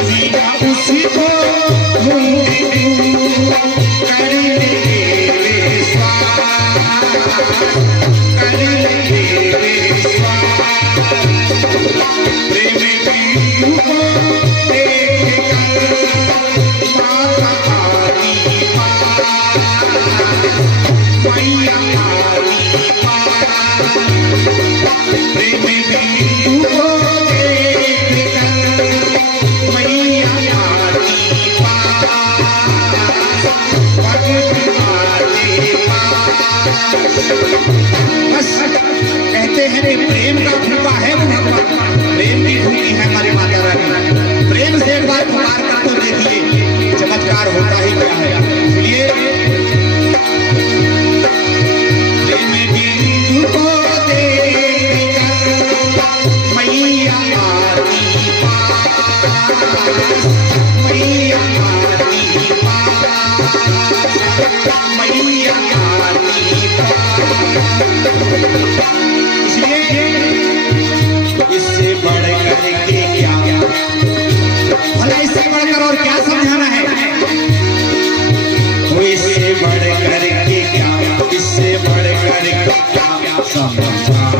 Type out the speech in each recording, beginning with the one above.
उसी को कर ले कर ले प्रेम बिंदु को देख कर माता आली मैया आली प्रेम बिंदु को देख कर मैया आली बस कहते हैं रे प्रेम का भूखा है वो भगवान, प्रेम की भूखी है हमारी माता रानी। प्रेम से एक बार पुकार कर तो देखिए चमत्कार होता ही क्या है। इसलिए प्रेम बिंदु को देखकर मैया आली मैया आली मैया आली। इसलिए इससे बढ़कर के क्या भला, इससे बढ़कर और क्या समझाना है? वो इससे बढ़कर के क्या, इससे बढ़कर के क्या समझाना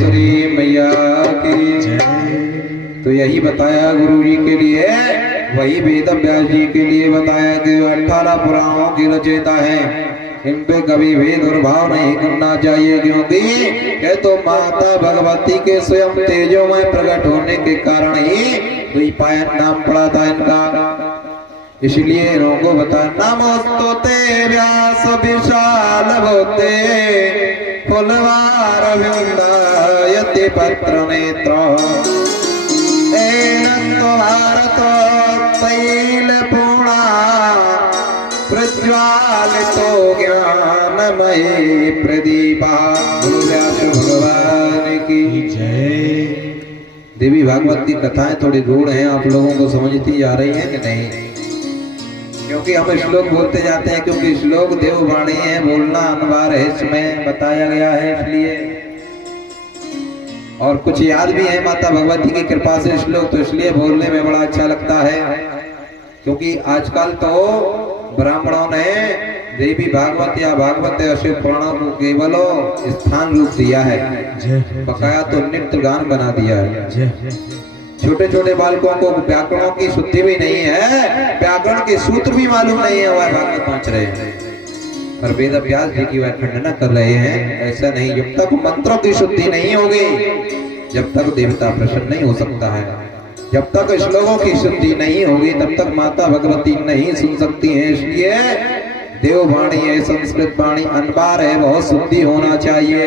श्री मैया की जय। तो यही बताया गुरु जी के लिए, वही वेद व्यास जी के लिए बताया कि 18 पुराणों की रचयिता है, इन पे कभी भेद और भाव नहीं करना चाहिए, क्योंकि ये तो माता भगवती के स्वयं तेजो में प्रकट होने के कारण ही द्विपायन नाम पड़ा था इनका। इसलिए इनको बता नमोस्तुते व्यास विशाल भूते फुलवार विंदायति पत्र नेत्र भारत तैल पूर्णा प्रज्वालितो ज्ञानमयी प्रदीपा। व्यास भगवान की जय। देवी भागवत की कथाएं थोड़ी रूढ़ हैं, आप लोगों को समझती जा रही है कि नहीं? क्योंकि हम श्लोक बोलते जाते हैं, क्योंकि श्लोक देववाणी है, बोलना अनिवार्य है, इसमें बताया गया है इसलिए। और कुछ याद भी है माता भगवती की कृपा से श्लोक, तो इसलिए बोलने में बड़ा अच्छा लगता है। क्योंकि आजकल तो ब्राह्मणों ने देवी भागवत या भागवत शिव पुराणों को केवल स्थान रूप दिया है, बकाया तो नित्य गान बना दिया है। छोटे छोटे बालकों को व्याकरणों की शुद्धि भी नहीं है, व्याकरण के सूत्र भी मालूम नहीं है, वह भागवत पहुंच रहे हैं पर वेद व्यास जी की वह खंडना कर रहे हैं। ऐसा नहीं, जब तक मंत्रों की शुद्धि नहीं होगी, जब तक देवता प्रसन्न नहीं हो सकता है, जब तक श्लोकों की शुद्धि नहीं होगी, तब तक माता भगवती नहीं सुन सकती है। इसलिए देववाणी है, संस्कृत वाणी अनबार है, बहुत शुद्धि होना चाहिए।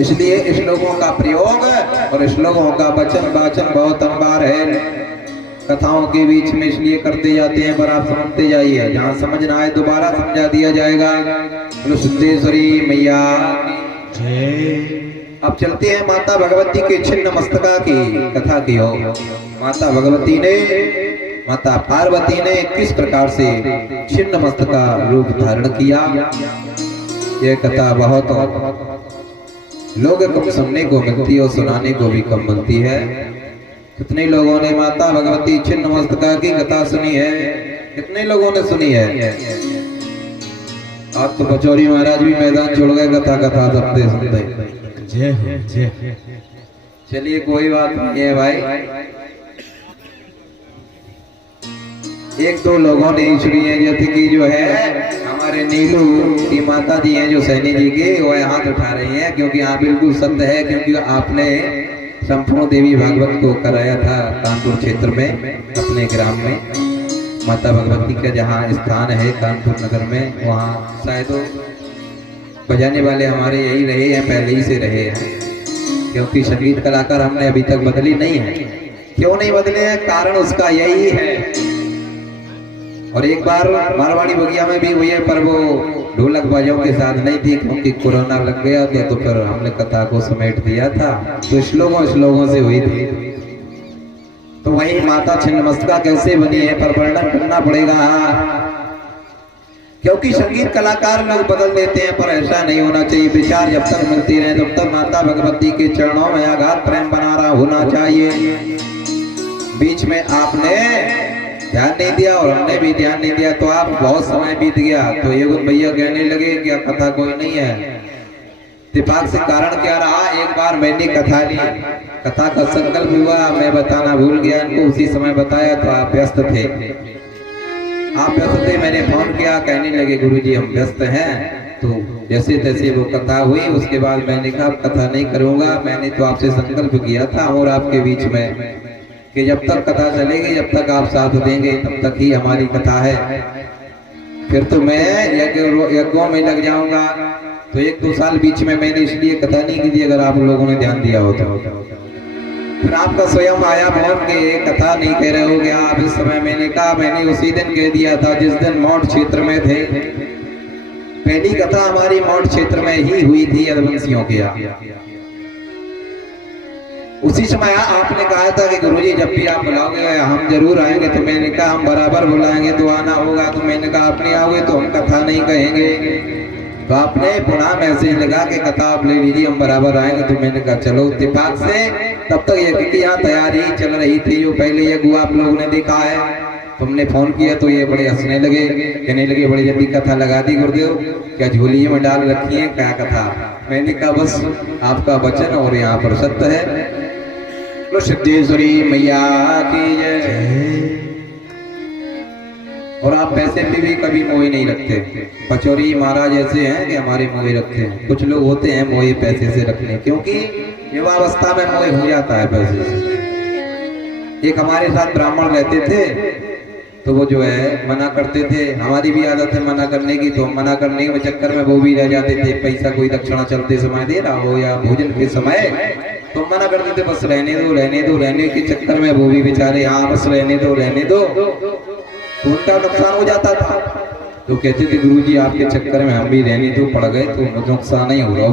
इसलिए श्लोकों का प्रयोग और श्लोकों का वचन वाचन बहुत अनबार है, कथाओं के बीच में इसलिए करते जाते हैं, पर आप समझते जाइए, जहाँ समझ ना आए दोबारा समझा दिया जाएगा। बोलो सिद्धेश्वरी मैया जय। अब चलते हैं माता भगवती के छिन्न मस्तका की कथा की ओर। माता भगवती ने माता पार्वती ने किस प्रकार से छिन्न मस्तक का रूप धारण किया। यह कथा बहुत लोग कम सुनने को मिलती है और सुनाने को भी कम मिलती है। कितने लोगों ने माता भगवती छिन्न मस्तका की कथा सुनी है, कितने लोगों ने सुनी है। आज तो पचौरी महाराज भी मैदान छोड़ गए कथा कथा सुनते सुनते। चलिए कोई बात नहीं है भाई। एक दो लोगों ने सुनी है, जैसे कि जो है हमारे नीलू की माता जी हैं जो सैनी जी के, वह हाथ उठा रही हैं, क्योंकि हाँ बिल्कुल सत्य है, क्योंकि आपने संपूर्ण देवी भागवत को कराया था कानपुर क्षेत्र में, अपने ग्राम में। माता भगवती का जहाँ स्थान है कानपुर नगर में, वहाँ शायद बजाने वाले हमारे यही रहे हैं, पहले ही से रहे हैं, क्योंकि संगीत कलाकार हमने अभी तक बदली नहीं है। क्यों नहीं बदले हैं, कारण उसका यही है। और एक बार मारवाड़ी बगिया में भी हुई है, पर वो ढोलक बाजों के साथ नहीं थी, क्योंकि कोरोना लग गया था, तो फिर हमने कथा को समेट दिया था, तो श्लोकों से हुई थी। तो वही माता छिन्नमस्तका कैसे बनी है पर वर्णन करना पड़ेगा, क्योंकि संगीत कलाकार लोग बदल देते हैं, पर ऐसा नहीं होना चाहिए। विचार जब तक मिलती रहे तब तक माता भगवती के चरणों में अगाध प्रेम बना रहा होना चाहिए। बीच में आपने ध्यान नहीं दिया और हमने भी ध्यान नहीं दिया, तो आप बहुत समय बीत गया, तो ये भैया कहने लगे कि कथा कोई नहीं है। इत्तेफाक से कारण क्या रहा, एक बार मैंने कथा ली, कथा का संकल्प हुआ, मैं बताना भूल गया, इनको उसी समय बताया तो आप व्यस्त थे। मैंने फोन किया, कहने लगे गुरुजी हम व्यस्त हैं। तो जैसे तैसे वो कथा हुई, उसके बाद मैंने कहा कथा नहीं करूंगा, मैंने तो आपसे संकल्प किया था और आपके बीच में कि जब तक कथा चलेगी, जब तक आप साथ देंगे, तब तक ही हमारी कथा है। फिर तो मैं यज्ञों में लग जाऊंगा। तो 1-2 साल बीच में मैंने इसलिए कथा नहीं की थी, अगर आप लोगों ने ध्यान दिया होता। फिर आपका स्वयं आया फोन के कथा नहीं कह रहे हो गया आप इस समय। मैंने कहा मैंने उसी दिन कह दिया था जिस दिन मौट क्षेत्र में थे। पहली कथा हमारी मौट क्षेत्र में ही हुई थी यदुवंशियों के यहाँ। उसी समय आपने कहा था कि गुरुजी जब भी आप बुलाओगे हम जरूर आएंगे। तो मैंने कहा हम बराबर बुलाएंगे तो आना होगा। तो मैंने कहा आप नहीं आओगे तो हम कथा नहीं कहेंगे। तो आपने पुनः मैसेज लगा के कथा आप ले लीजिए, हम बराबर आएंगे। तो मैंने कहा चलो। इत्तेफाक से तब तक ये यहाँ तैयारी चल रही थी, जो पहले ये गुआ आप लोगों ने देखा है। तुमने फोन किया तो ये बड़े हंसने लगे, कहने लगे बड़ी जल्दी कथा लगा दी गुरुदेव, क्या झोली में डाल रखी है क्या कथा। मैंने कहा बस आपका वचन और यहाँ पर सत्य है। सिद्धेश्वरी मैया की जय। और आप पैसे पे भी कभी मोह नहीं रखते। पचौरी महाराज ऐसे हैं कि हमारे मोह रखते हैं। कुछ लोग होते हैं मोह पैसे से रखने, क्योंकि युवावस्था में मोह हो जाता है पैसे से। एक हमारे साथ ब्राह्मण रहते थे, तो वो जो है मना करते थे। हमारी भी आदत है मना करने की, तो मना करने के चक्कर में वो भी रह जाते थे। पैसा कोई दक्षिणा चलते समय दे रहा हो या भोजन के समय, तो मना करते थे बस रहने दो रहने दो। रहने के चक्कर में वो भी बेचारे हाँ बस रहने दो रहने दो, तो उनका नुकसान हो जाता था। तो कहते थे गुरुजी आपके चक्कर में हम भी रहने दो पड़ गए, तो नुकसान ही हो रहा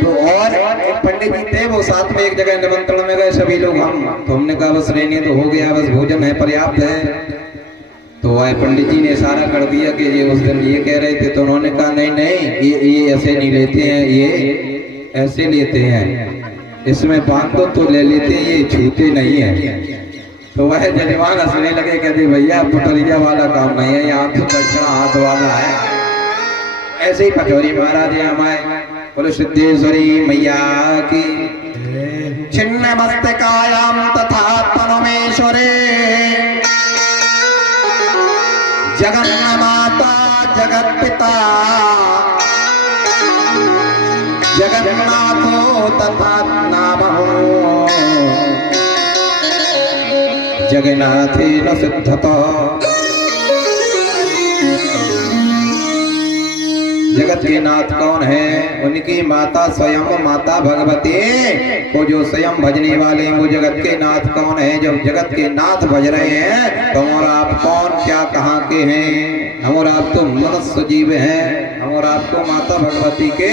तो और एक पंडित जी थे, वो साथ में एक जगह निमंत्रण में गए सभी लोग हम। तो हमने कहा बस रहने तो हो गया, बस भोजन है पर्याप्त है। तो आए पंडित जी ने इशारा कर दिया कि ये उस दिन ये कह रहे थे। तो उन्होंने कहा नहीं नहीं ये ऐसे नहीं लेते हैं, ये ऐसे लेते हैं, इसमें बांध दो तो ले लेते हैं, ये छूते नहीं है। तो वह जजमान हंसने लगे, कहते भैया पटरिया वाला काम नहीं है, यहाँ तो दक्षिणा हाथ वाला है। ऐसे ही पचौरी महाराज हमारे बोले सिद्धेश्वरी मैया की। छिन्न मस्तकायाम तथा तनुमेश्वरे जगन्माता जगत्पिता जगन्नाथो तथा नामो जगन्नाथेन सिद्धता। जगत के नाथ कौन है? उनकी माता स्वयं माता भगवती को जो स्वयं भजने वाले वो जगत के नाथ कौन है? जब जगत के नाथ भज रहे हैं तो हम और आप कौन क्या कहाँ के हैं? हम और आप तो मनुष्य जीव हैं। हम और आपको माता भगवती के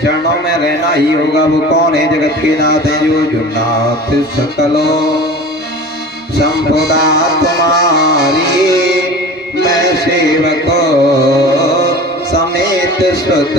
चरणों में रहना ही होगा। वो कौन है? जगत के नाथ है जो नाथ सकलो संपुदा तुम्हारी मैं सेवक समेत सुत